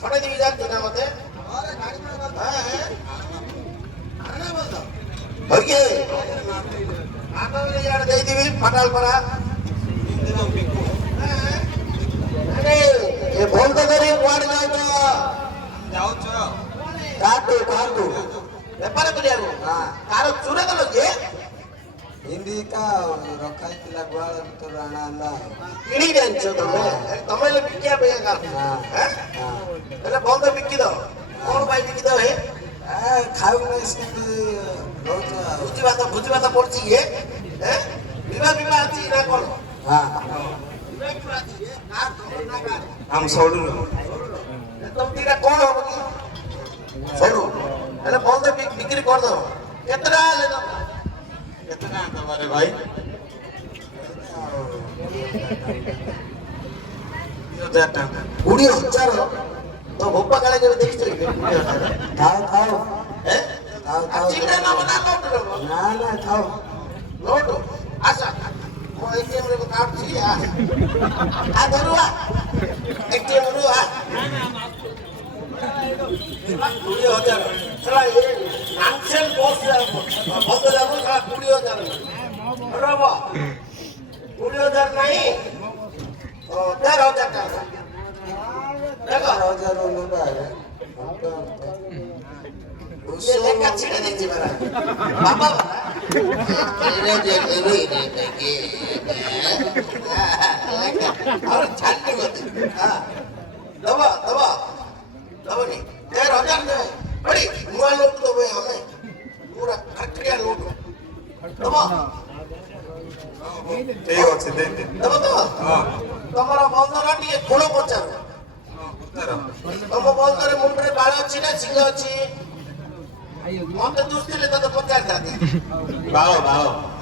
छोड़े दी जाती ना मते ओके आता ले यार दे दी फटाल पड़ा अरे ये बोल तो करी वाड़ जाओ तो काटू व्यापार करिया हां कार चुरा तो लगे हिंदी का रखा थिला गुआल भीतर राणा आला किणी जांचो तमे ले बिकिया बेया का हैं એટલે બોલ તો बिकी दो कोन भाई बिकी दो हे खाऊ नहीं इसके बहुत बुझी बात पड़ची है हैं विवाह आती ना कोन हां विवाह आती है ना तो ना का हम सोडू तुम तीरा कौन हो की सोडू એટલે બોલ તો बिक्री कर दो कितना ले दो कितना तुम्हारे भाई 20,000 টাকা 20,000 तो भोपा काले के देखिस खाओ हैं खाओ चिकना ना बना नोट ना खाओ नोट आशा वो एटीएम रे को काट छी आ धरुआ एटीएम रो आ 20,000 चला ये नांचल बॉस बंद जाबो चला 20,000 बराबर 20,000 नहीं 13,000 টাকা देखो 13,000 लोटा है ये लेका छिड़े दीजिए मेरा बाबा तेरे जे रे के और छाटने को हां दबा नहीं 13,000 में बड़ी मुआ लूट दो भाई हमें पूरा खटरिया लूट दबा ठीक ଅଛି दे दबा तो हां तुम्हारा बंदरा टिके खोलो पचार तुम बंदरे मुंडरे बाल अछि ना सिंह अछि मते दुस्ती ले तो पचार दादी बाओ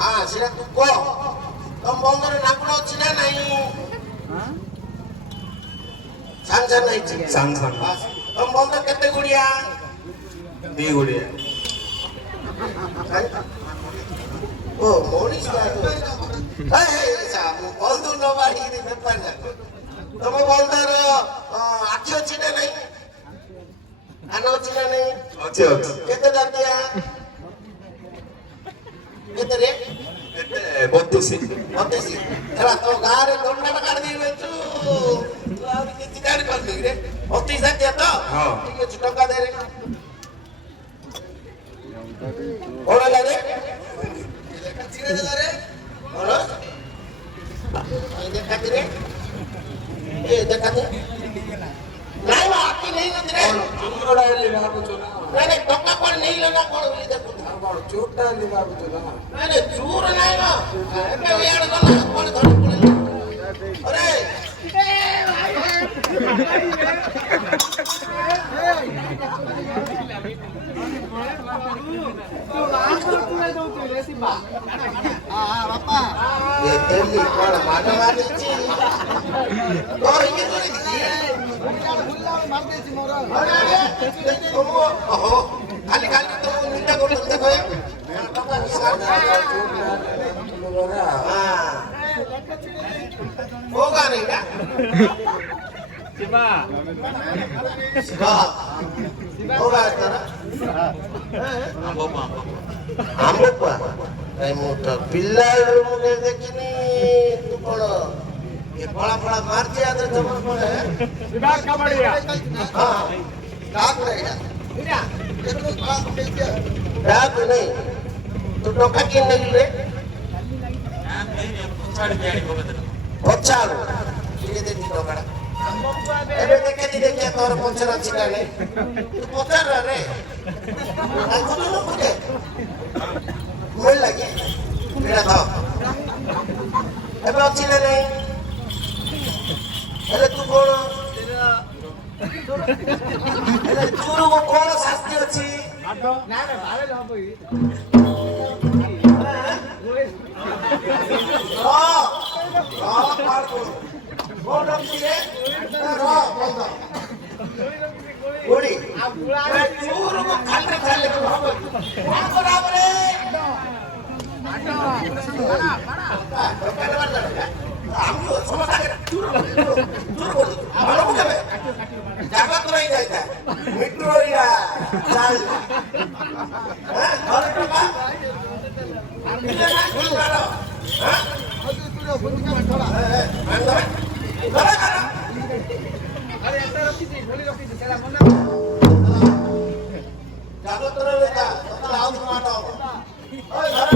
हां सिरा तू को तुम बंदरे नाकुला अछि ना नहीं सांसा नहीं छी सांसा तुम बंदर केते गुड़िया 2 गुड़िया ओ मोनिस का हे साहब बंदू न बाड़ी रे पेपर तुम बंदर आखि अछि ना नहीं आना अछि ना नहीं अच्छे केते दातिया केते रे 32 चला तो गारे दोंडा काट देबे तू आबि किति गाड़ी कर दे रे 32 दातिया तो हां ठीक है टका दे रे ओला लागे देखा चिरे दे रे ओला आई देखा रे ए देखा दे नहीं वो आती नहीं रे चूड़ा लेवा को नहीं टका पर नहीं लेना कोन देखो और चूड़ा लेवा को नहीं चूर नहीं ना एमे यार गला कोन धर पड़े अरे ए बापा ये तेली कोन मानवानी छी और ये तो मारते छी मोरा अरे तुम ओहो खाली तो निंदा कर देखो होगा नहीं क्या शिवा होगा तेरा आम्बा नहीं मोटा पिल्लार मुझे देखनी तू पड़ो ये बड़ा मार दिया तो जबर पड़े शिवा कबड्डिया हाँ काग रहेगा डाक नहीं तू टोका किन नहीं रे पचाड़ो ये दे दी टोका एबे देखे तोर पचर अछि ना नहीं तू पचार रे आज तो मुझे मोल लगे मेरा था एबे अछि ना नहीं अरे तू कोन अरे चूरू को कोन शास्त्री अछि ना भाले लबई पार को कोन रखी रे बंद गोड़ी चूरू को खाले के बराबर है हम समझा के चूरू जागा तो नहीं ଆରେ ଏଟା ରଖିଛି ଢୋଲି ରଖିଛି ସେଟା ମନା ଜାଗତର ଲେଖା ତତେ ଆଉ ମାଟ ହବ ଓଏ ଘରେ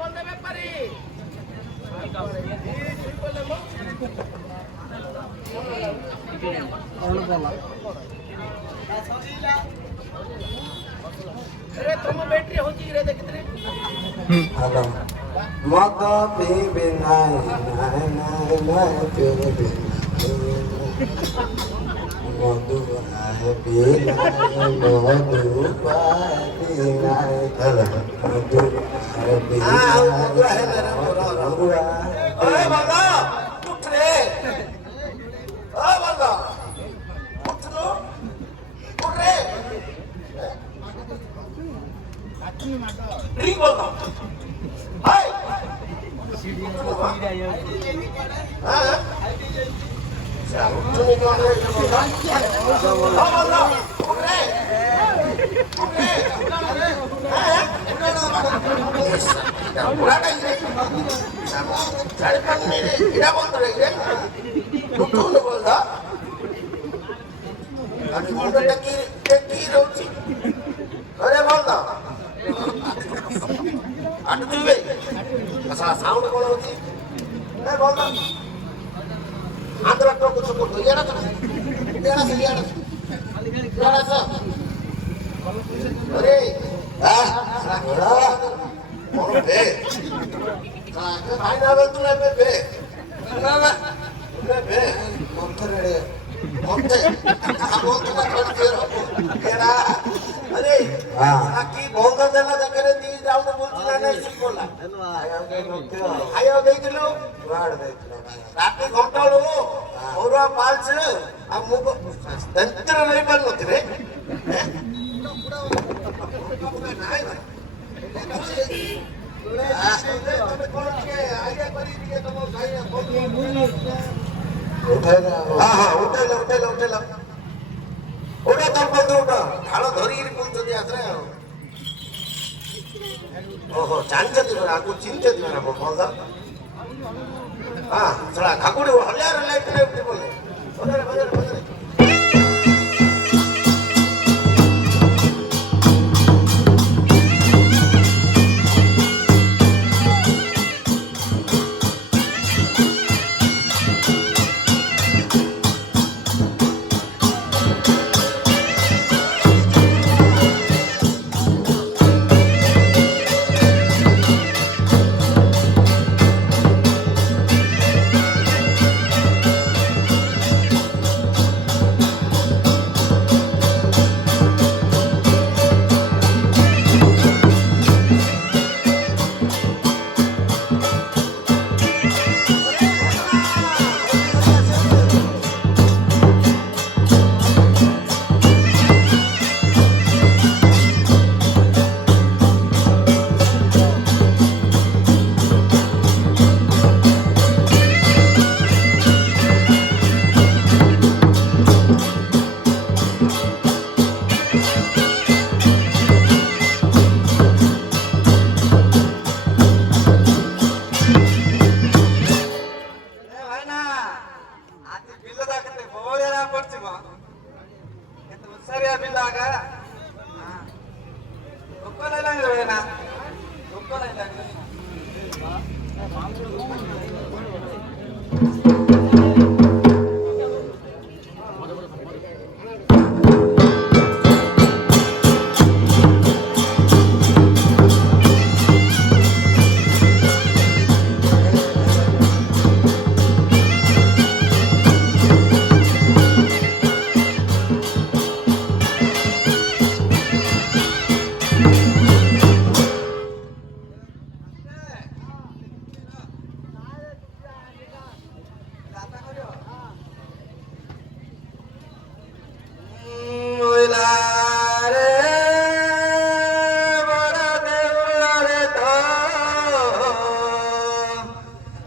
বলতে ব্যাপারি ତମ ବ୍ୟାଟେରୀ ହଉଛି ରେ ଦେଖିଥିଲେ हेलो मद पीबे नाय नाय नाय नाय पीबे मधु आए पीना मधु पाए नाय हेलो मधु आए पीना मधु आए मेरा मधु अरे बंदा उठ रे ओ बंदा उठ लो उठ रे ड्रिंक बंदा हाय हां चलो तुम कौन है ओ बंदा उठ रे उठ रे हां पूरा टाइम रे साढ़े 5 मिनट इड़ा बोल रहे रे तू न बोल दा अरे मुंडा टकी रोची अरे बोल दा अट तू बे असा साउंड कोन होची ए बोल दा आंध्र तो कुछ को येडा तो येडा से येडा सा अरे मोर बे का भाई ना बोल तू बे बे ना ना बे मोथरे मोते बोल तो कर तेरा तेरा अरे हां की बोंगा देला देखरे दी जाऊ तो बोलছিলা না শিখলা আয়া দেইছিলো वाड देखलो রাতে ঘন্টালো ওরা পালছে আর মুখ তন্ত্র নাই পার নতি রে उठेगा हां हां उठेला उठेला उठेला ओडा तम बंद उठा ढाळ धरिरी बोलछदी आसरे ओहो चांचदी बरा आगु चिंचदी बरा बोलदा हां चला ठाकुडी हल्यार लाइट रे उठी बोले बदरे बदरे बदरे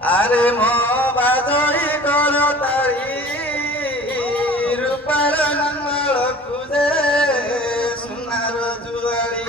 আরে মো বাজই কর তারি রূপার নাঙ্গল খুঁজে সোনার জুয়ারি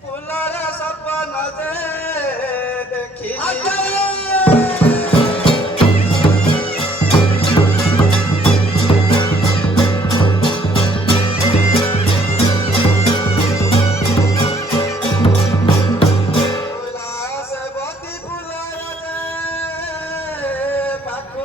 ফুলর সপন